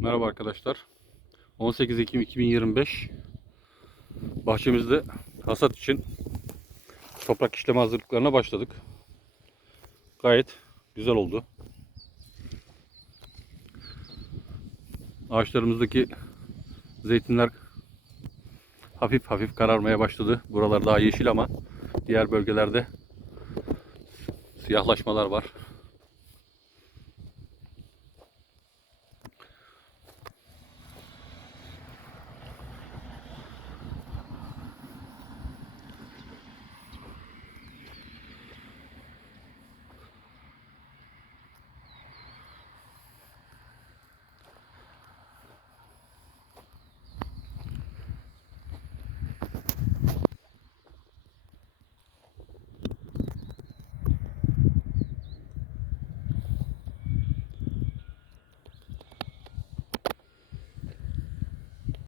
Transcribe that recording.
Merhaba arkadaşlar. 18 Ekim 2025 bahçemizde hasat için toprak işleme hazırlıklarına başladık. Gayet güzel oldu. Ağaçlarımızdaki zeytinler hafif hafif kararmaya başladı. Buralar daha yeşil ama diğer bölgelerde siyahlaşmalar var.